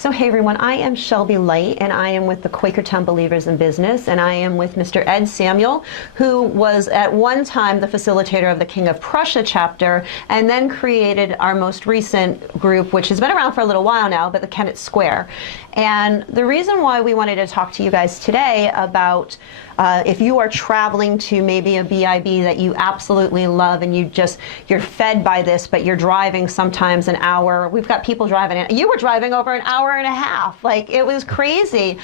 So hey everyone, I am Shelby Light and I am with the Quakertown Believers in Business, and I am with Mr. Ed Samuel, who was at one time the facilitator of the King of Prussia chapter and then created our most recent group, which has been around for a little while now, but the Kennett Square. And the reason why we wanted to talk to you guys today about if you are traveling to maybe a BIB that you absolutely love and you're fed by this, but you're driving sometimes an hour. We've got people driving, you were driving over an hour and a half. Like, it was crazy.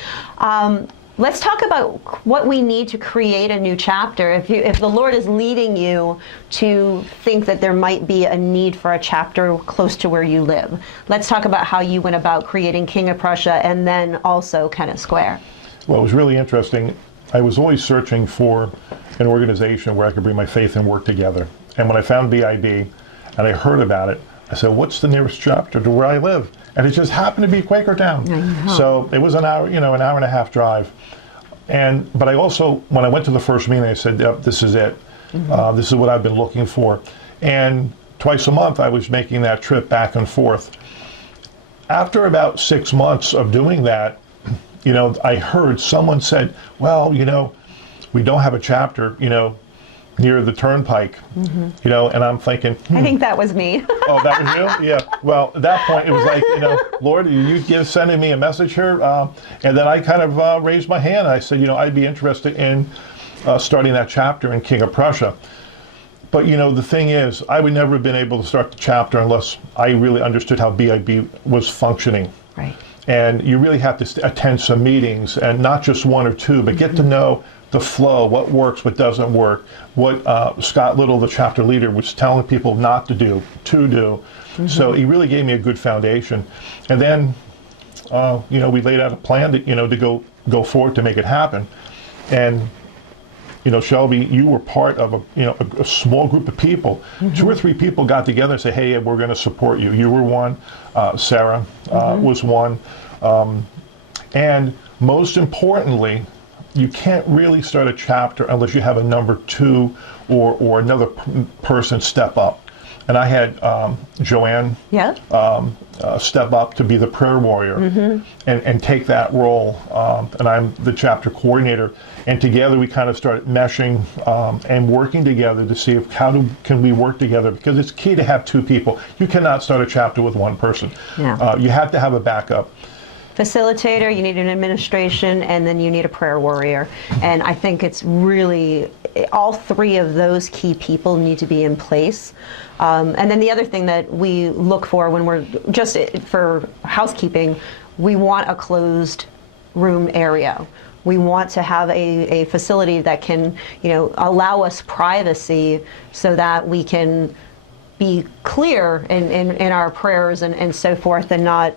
Let's talk about what we need to create a new chapter. If the Lord is leading you to think that there might be a need for a chapter close to where you live, let's talk about how you went about creating King of Prussia and then also Kennett Square. Well, it was really interesting. I was always searching for an organization where I could bring my faith and work together. And when I found BIB and I heard about it, I said, what's the nearest chapter to where I live? And it just happened to be Quakertown. So it was an hour, an hour and a half drive. But I also, when I went to the first meeting, I said, yep, this is it. This is what I've been looking for. And twice a month, I was making that trip back and forth. After about 6 months of doing that, I heard someone said, well, we don't have a chapter, near the turnpike, and I'm thinking, I think that was me. Oh, that was you? Yeah. Well, at that point, it was like, Lord, are you sending me a message here? And then I kind of raised my hand. I said, I'd be interested in starting that chapter in King of Prussia. But, the thing is, I would never have been able to start the chapter unless I really understood how BIB was functioning. Right. And you really have to attend some meetings, and not just one or two, but get to know the flow, what works, what doesn't work, what Scott Little, the chapter leader, was telling people not to do, to do. So he really gave me a good foundation. And then, we laid out a plan to go forward to make it happen. And, Shelby, you were part of a small group of people. 2 or 3 people got together and said, hey, we're going to support you. You were one. Sarah was one. And most importantly, you can't really start a chapter unless you have a number 2 or another person step up. And I had Joanne step up to be the prayer warrior and take that role. And I'm the chapter coordinator. And together we kind of started meshing and working together to see can we work together, because it's key to have 2 people. You cannot start a chapter with one person. Yeah. You have to have a backup. Facilitator, you need an administration, and then you need a prayer warrior. And I think it's really, all 3 of those key people need to be in place. And then the other thing that we look for when we're just for housekeeping, we want a closed room area. We want to have a facility that can, allow us privacy so that we can be clear in our prayers and so forth, and not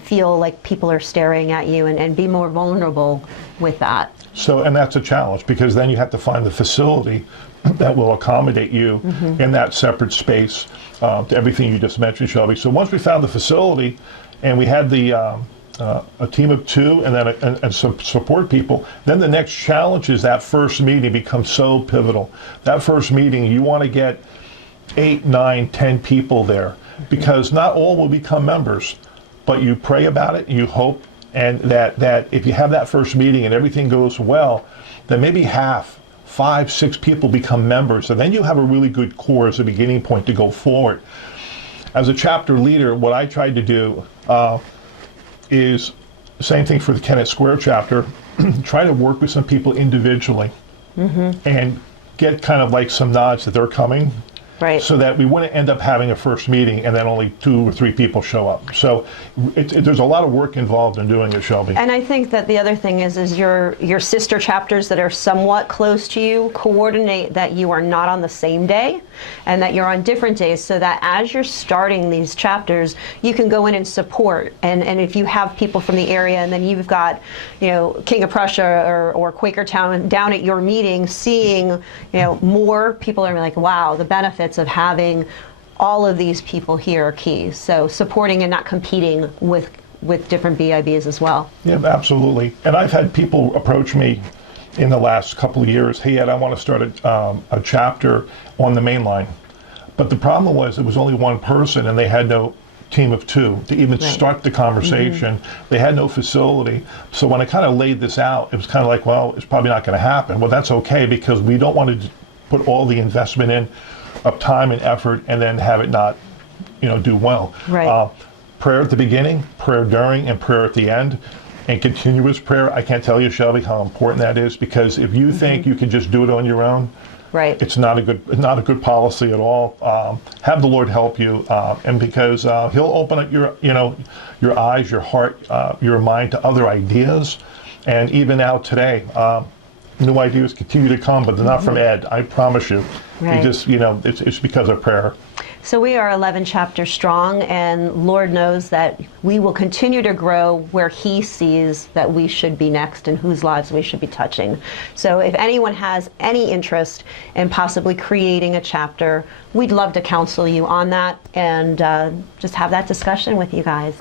feel like people are staring at you, and be more vulnerable with that. So, and that's a challenge, because then you have to find the facility that will accommodate you in that separate space to everything you just mentioned, Shelby. So once we found the facility and we had a team of 2 and then and some support people, then the next challenge is that first meeting becomes so pivotal. That first meeting, you want to get 8, 9, 10 people there, because not all will become members, but you pray about it, you hope, and that if you have that first meeting and everything goes well, then maybe half, 5, 6 people become members, and then you have a really good core as a beginning point to go forward. As a chapter leader, what I tried to do is the same thing for the Kennett Square chapter, try to work with some people individually and get kind of like some nods that they're coming. Right. So that we wouldn't end up having a first meeting and then only 2 or 3 people show up. So there's a lot of work involved in doing it, Shelby. And I think that the other thing is your sister chapters that are somewhat close to you, coordinate that you are not on the same day and that you're on different days, so that as you're starting these chapters, you can go in and support. And if you have people from the area, and then you've got, King of Prussia or Quakertown down at your meeting, seeing, more people are like, wow, the benefits of having all of these people here are key. So supporting and not competing with different BIBs as well. Yeah, absolutely. And I've had people approach me in the last couple of years, hey Ed, I want to start a chapter on the main line. But the problem was it was only one person and they had no team of two to even start the conversation. They had no facility. So when I kind of laid this out, it was kind of like, well, it's probably not going to happen. Well, that's okay, because we don't want to put all the investment in of time and effort and then have it not, do well. Right. Prayer at the beginning, prayer during, and prayer at the end, and continuous prayer. I can't tell you, Shelby, how important that is, because if you think you can just do it on your own, right, it's not a good policy at all. Have the Lord help you, and because He'll open up your eyes, your heart, your mind to other ideas, and even now today, new ideas continue to come, but they're not from Ed. I promise you. Right. It's because of prayer. So we are 11 chapters strong, and Lord knows that we will continue to grow where He sees that we should be next and whose lives we should be touching. So if anyone has any interest in possibly creating a chapter, we'd love to counsel you on that and just have that discussion with you guys.